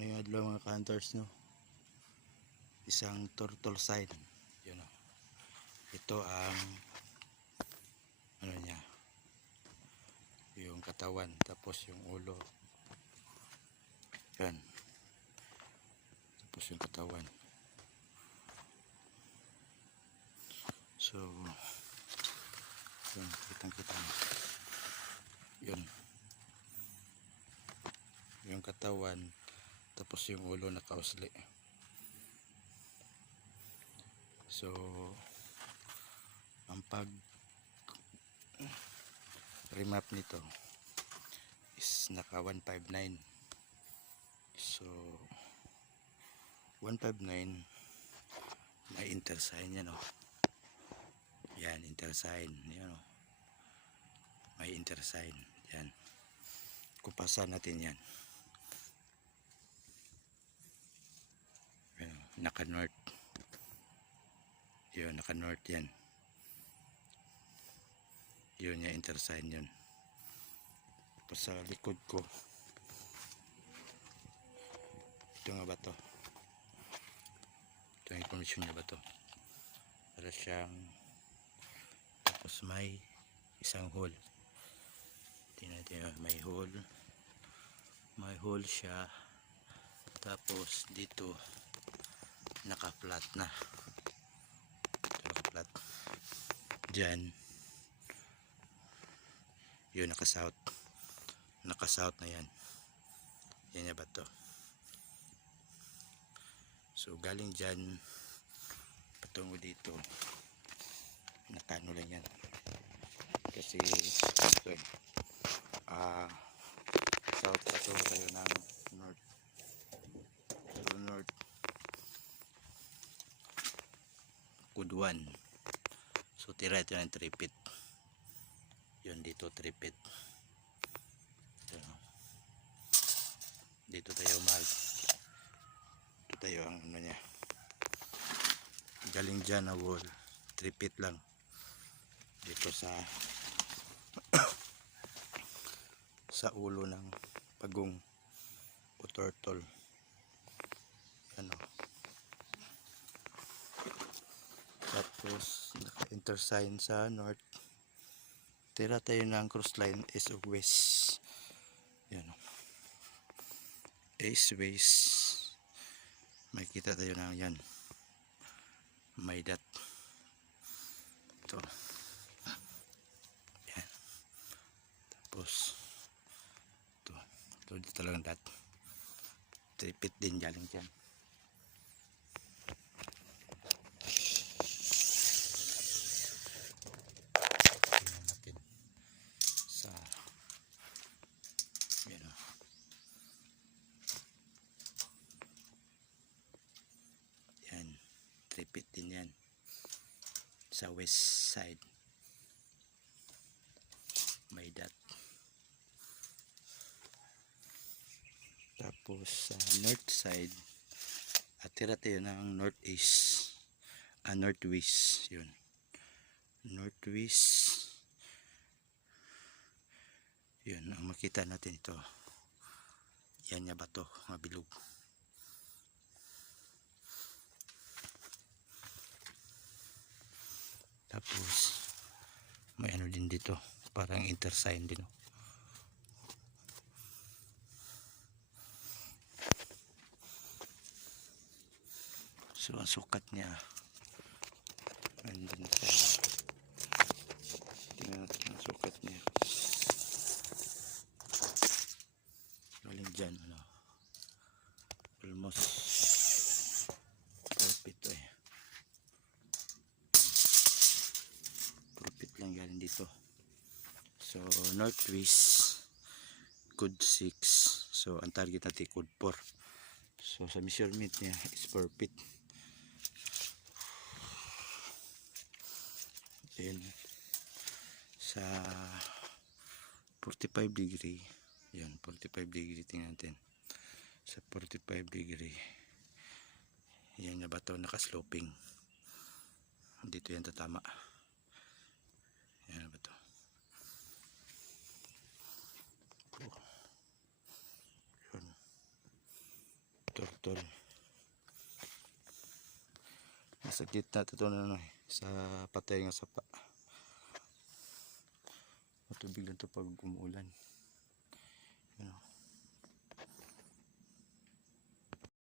Ngayong adlaw mga hunters, no, isang turtle sign. Yun, no. Ito ang ano niya, yung katawan, tapos yung ulo. Yan, tapos yung katawan. So yun, kitang kita yun, yung katawan, tapos yung ulo nakausli. So ang pag remap nito is naka 159. So 159 na intersign yan, no. Yan, intersign yan, no. May intersign yan. Kumpasan natin yan. Naka north. Yun, naka north yan. Yun yung intersign yun. Tapos sa likod ko, ito nga ba to? Ito yung information niya ba to? Para siyang, tapos may isang hole. Tingnan natin, may hole siya. Tapos dito naka-flat na. Ito naka-flat. Diyan yun, naka-south. Naka-south na yan. Yan na ba to? So galing dyan patungo dito, nakano lang yan. Kasi ito south, patungo tayo ng north. So north Kuduan. So tira ito ng 3 feet. Yun dito 3 feet. Dito tayo ito tayo ang ano niya, galing dyan na wall 3 feet lang dito sa sa ulo ng pagong o turtle. Ano, tapos naka-intersign sa north. Tira tayo ng cross line east of west. Yan, east west. Makikita tayo na yan, may dot ito. Yan, tapos ito talagang dot 3 feet din galing dyan. Tingnan natin sa yan, yan 3 feet din yan sa west side, may dot. Tapos sa north side, atira tayo ng northeast, northwest. Yun, northwest. Yun ang makita natin. Ito yan nga ba to, mabilog. Tapos may ano din dito, parang intersign din. So ang sukat niya andun sa, tingnan natin ang sukat niya. Galing dyan, ano, almost 4 feet to eh. 4 feet lang galing dito. So northwest code 6. So ang target natin code 4. So sa measurement niya is 4 feet. Then sa 45 degree, yan 45 degree, tingnan natin sa 45 degree. Yan na ba to, naka-sloping dito, yan tatama. Yan na ba to? Yun. turtle. Nasa gitna ito na sa patay ng sapa. Matubig lang ito pag umuulan.